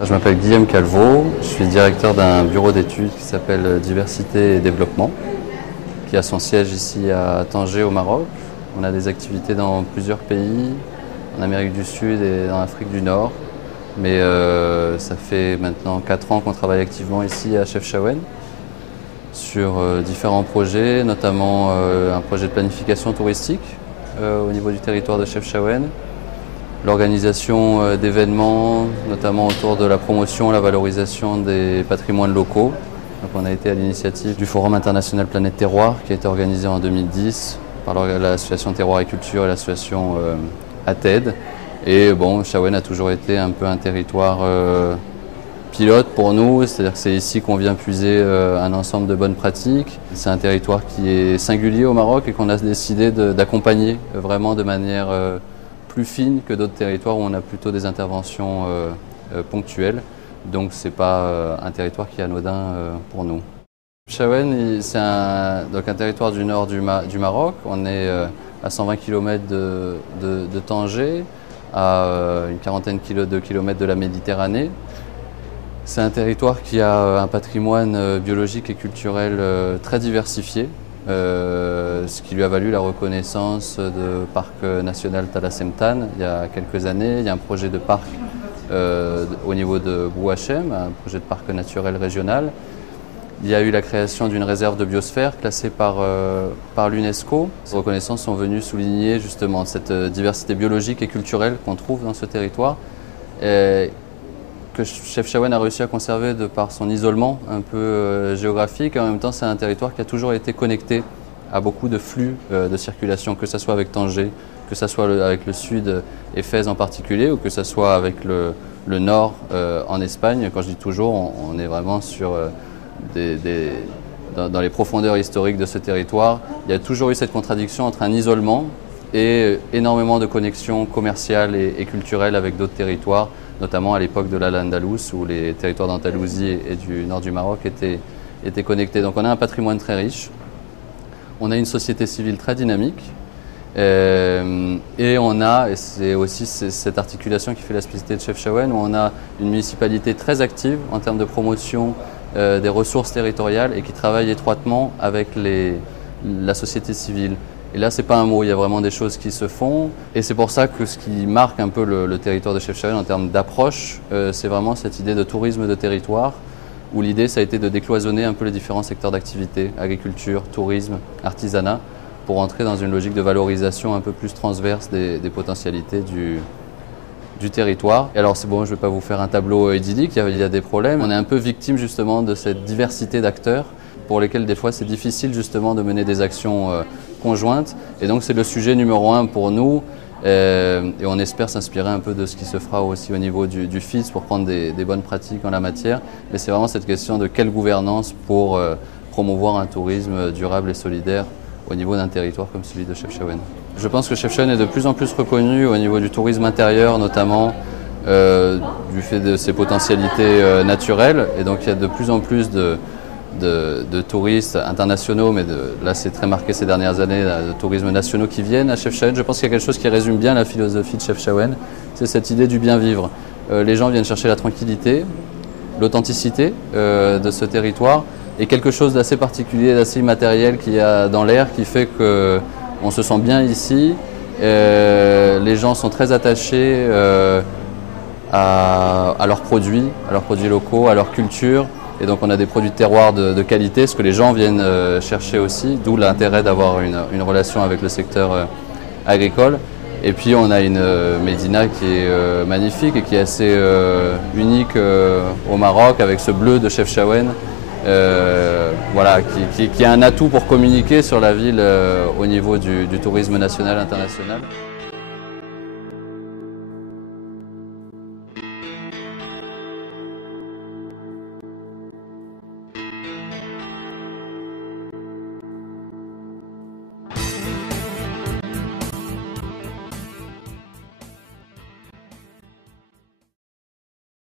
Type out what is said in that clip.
Je m'appelle Guillaume Calvo, je suis directeur d'un bureau d'études qui s'appelle Diversité et Développement, qui a son siège ici à Tanger au Maroc. On a des activités dans plusieurs pays, en Amérique du Sud et dans l'Afrique du Nord. Mais ça fait maintenant 4 ans qu'on travaille activement ici à Chefchaouen sur différents projets, notamment un projet de planification touristique au niveau du territoire de Chefchaouen, l'organisation d'événements, notamment autour de la promotion et la valorisation des patrimoines locaux. Donc on a été à l'initiative du Forum international Planète Terroir qui a été organisé en 2010 par l'association Terroir et Culture et l'association ATED. Et bon, Chaouen a toujours été un peu un territoire pilote pour nous, c'est-à-dire que c'est ici qu'on vient puiser un ensemble de bonnes pratiques. C'est un territoire qui est singulier au Maroc et qu'on a décidé d'accompagner vraiment de manière plus fine que d'autres territoires où on a plutôt des interventions ponctuelles. Donc ce n'est pas un territoire qui est anodin pour nous. Chaouen, c'est un territoire du nord du Maroc. On est à 120 km de Tanger, à une quarantaine de kilomètres de la Méditerranée. C'est un territoire qui a un patrimoine biologique et culturel très diversifié, ce qui lui a valu la reconnaissance de parc national Tala Semtane il y a quelques années. Il y a un projet de parc au niveau de Bouachem, un projet de parc naturel régional. Il y a eu la création d'une réserve de biosphère classée par l'UNESCO. Ces reconnaissances sont venues souligner justement cette diversité biologique et culturelle qu'on trouve dans ce territoire, et que Chefchaouen a réussi à conserver de par son isolement un peu géographique. Et en même temps, c'est un territoire qui a toujours été connecté à beaucoup de flux de circulation, que ce soit avec Tanger, que ce soit avec le sud et Fès en particulier, ou que ce soit avec le nord en Espagne. Quand je dis toujours, on est vraiment sur dans les profondeurs historiques de ce territoire. Il y a toujours eu cette contradiction entre un isolement et énormément de connexions commerciales et culturelles avec d'autres territoires, notamment à l'époque de l'Al-Andalus, où les territoires d'Andalousie et du nord du Maroc étaient connectés. Donc on a un patrimoine très riche, on a une société civile très dynamique, et on a, et c'est aussi cette articulation qui fait la spécificité de Chefchaouen, où on a une municipalité très active en termes de promotion des ressources territoriales et qui travaille étroitement avec la société civile. Et là, ce n'est pas un mot, il y a vraiment des choses qui se font. Et c'est pour ça que ce qui marque un peu le territoire de Chefchaouen en termes d'approche, c'est vraiment cette idée de tourisme de territoire, où l'idée, ça a été de décloisonner un peu les différents secteurs d'activité, agriculture, tourisme, artisanat, pour entrer dans une logique de valorisation un peu plus transverse des potentialités du territoire. Et alors c'est bon, je ne vais pas vous faire un tableau idyllique, il y a des problèmes. On est un peu victime justement de cette diversité d'acteurs pour lesquels des fois c'est difficile justement de mener des actions conjointes. Et donc c'est le sujet numéro 1 pour nous, et on espère s'inspirer un peu de ce qui se fera aussi au niveau du FIS pour prendre des bonnes pratiques en la matière. Mais c'est vraiment cette question de quelle gouvernance pour promouvoir un tourisme durable et solidaire au niveau d'un territoire comme celui de Chefchaouen. Je pense que Chefchaouen est de plus en plus reconnu au niveau du tourisme intérieur, notamment du fait de ses potentialités naturelles. Et donc il y a de plus en plus de touristes internationaux, mais là c'est très marqué ces dernières années, de tourisme nationaux qui viennent à Chefchaouen. Je pense qu'il y a quelque chose qui résume bien la philosophie de Chefchaouen, c'est cette idée du bien vivre. Les gens viennent chercher la tranquillité, l'authenticité de ce territoire, et quelque chose d'assez particulier, d'assez immatériel qu'il y a dans l'air qui fait qu'on se sent bien ici. Les gens sont très attachés à leurs produits locaux, à leur culture. Et donc on a des produits de terroir de qualité, ce que les gens viennent chercher aussi, d'où l'intérêt d'avoir une relation avec le secteur agricole. Et puis on a une médina qui est magnifique et qui est assez unique au Maroc, avec ce bleu de Chefchaouen, voilà, qui est un atout pour communiquer sur la ville au niveau du tourisme national et international.